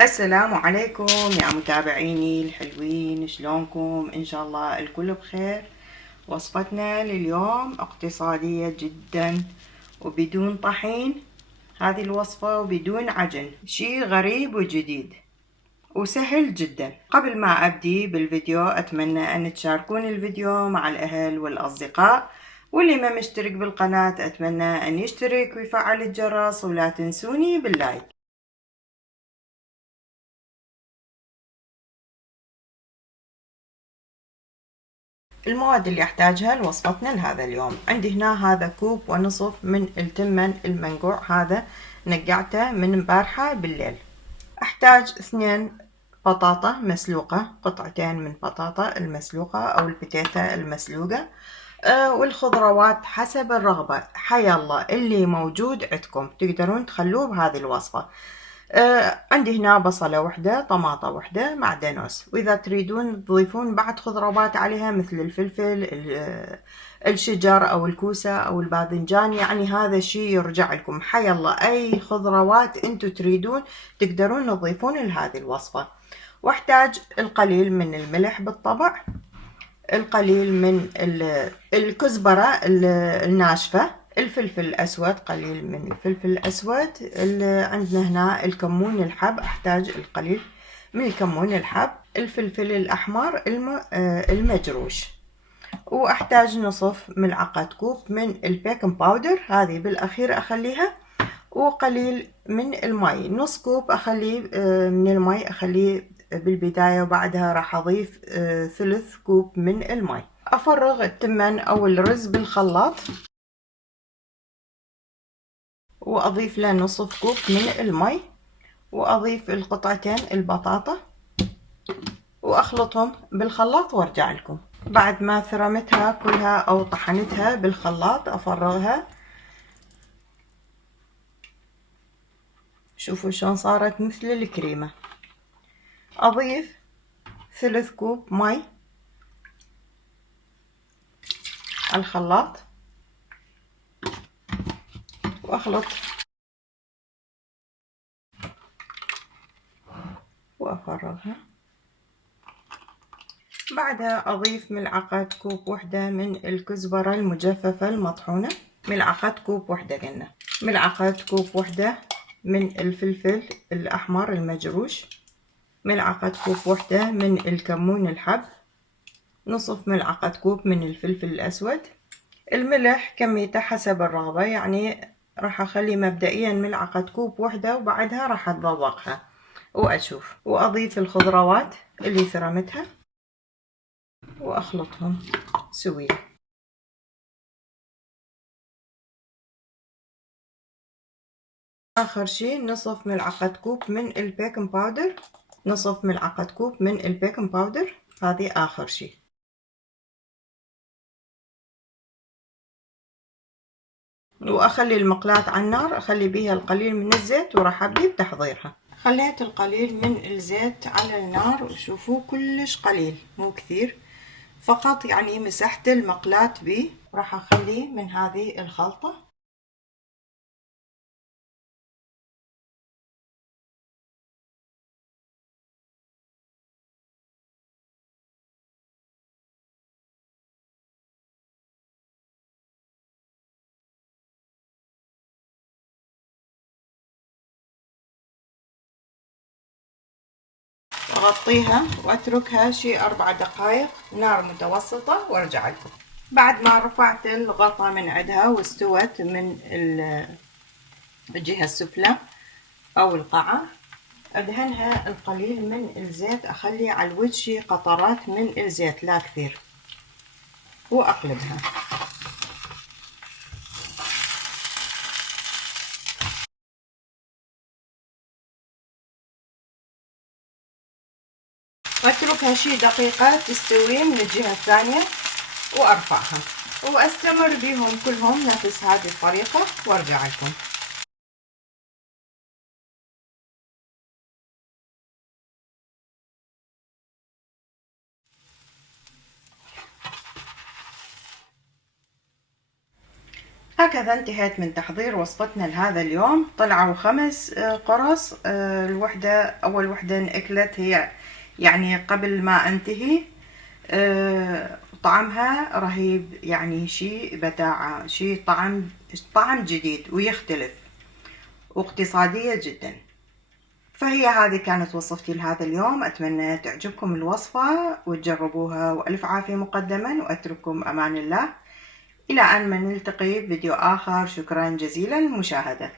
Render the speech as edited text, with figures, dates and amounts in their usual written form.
السلام عليكم يا متابعيني الحلوين، شلونكم؟ ان شاء الله الكل بخير. وصفتنا لليوم اقتصادية جدا وبدون طحين. هذه الوصفة وبدون عجن، شي غريب وجديد وسهل جدا. قبل ما أبدي بالفيديو أتمنى أن تشاركون الفيديو مع الأهل والأصدقاء، واللي ما مشترك بالقناة أتمنى أن يشترك ويفعل الجرس، ولا تنسوني باللايك. المواد اللي احتاجها لوصفتنا لهذا اليوم، عندي هنا هذا كوب ونصف من التمن المنقوع، هذا نقعته من امبارحة بالليل. احتاج 2 بطاطا مسلوقة، قطعتين من بطاطا المسلوقة او البتيتة المسلوقة. والخضروات حسب الرغبة، حيا الله اللي موجود عندكم تقدرون تخلوه بهذه الوصفة. عندي هنا بصلة وحدة، طماطة وحدة، معدنوس، وإذا تريدون تضيفون بعد خضروات عليها مثل الفلفل، الشجر أو الكوسة أو الباذنجان، يعني هذا الشيء يرجع لكم، حيا الله أي خضروات أنتم تريدون تقدرون تضيفون لهذه الوصفة. واحتاج القليل من الملح بالطبع، القليل من الكزبرة الناشفة، الفلفل الأسود، قليل من الفلفل الأسود. عندنا هنا الكمون الحب، أحتاج القليل من الكمون الحب، الفلفل الأحمر المجروش. وأحتاج نصف ملعقة كوب من البيكنج باودر، هذه بالأخير أخليها. وقليل من الماء، نص كوب أخليه من الماء أخليه بالبداية، وبعدها راح أضيف 3 كوب من الماء. أفرغ التمن أو الرز بالخلاط، وأضيف له نصف كوب من الماء، وأضيف القطعتين البطاطا وأخلطهم بالخلاط وأرجع لكم. بعد ما ثرمتها كلها أو طحنتها بالخلاط أفرغها. شوفوا شلون صارت مثل الكريمة. أضيف 3 كوب ماء على الخلاط وأخلط وأفرغها. بعدها أضيف ملعقة كوب وحدة من الكزبرة المجففة المطحونة، ملعقة كوب وحدة قلنا، ملعقة كوب وحدة من الفلفل الأحمر المجروش، ملعقة كوب وحدة من الكمون الحب، نصف ملعقة كوب من الفلفل الأسود. الملح كميته حسب الرغبة، يعني راح أخلي مبدئيا ملعقة كوب وحدة، وبعدها راح أتذوقها وأشوف. وأضيف الخضروات اللي ثرمتها وأخلطهم سويا. آخر شي نصف ملعقة كوب من البيكنج باودر، نصف ملعقة كوب من البيكنج باودر، هذه آخر شي. وأخلي المقلاة على النار، أخلي بيها القليل من الزيت وراح أبدي بتحضيرها. خليت القليل من الزيت على النار، وشوفوا كلش قليل مو كثير، فقط يعني مسحت المقلاة بيه. راح أخليه من هذه الخلطة. أغطيها وأتركها شي 4 دقايق، نار متوسطة، وأرجع لكم. بعد ما رفعت الغطا من عندها واستوت من الجهة السفلى أو القاعة، أدهنها القليل من الزيت، أخلي على الوجه قطرات من الزيت لا كثير، وأقلبها. وأتركها شي دقيقة تستوي من الجهة الثانية، وأرفعها وأستمر بهم كلهم نفس هذه الطريقة وأرجع لكم. هكذا انتهيت من تحضير وصفتنا لهذا اليوم. طلعوا 5 قرص. أول وحدة أكلت هي يعني قبل ما أنتهي. طعمها رهيب، يعني شي بتاعة، شي طعم جديد ويختلف واقتصادية جدا. فهي هذه كانت وصفتي لهذا اليوم. أتمنى تعجبكم الوصفة وتجربوها، وألف عافية مقدما، وأترككم أمان الله إلى أن نلتقي بفيديو آخر. شكرا جزيلا للمشاهدة.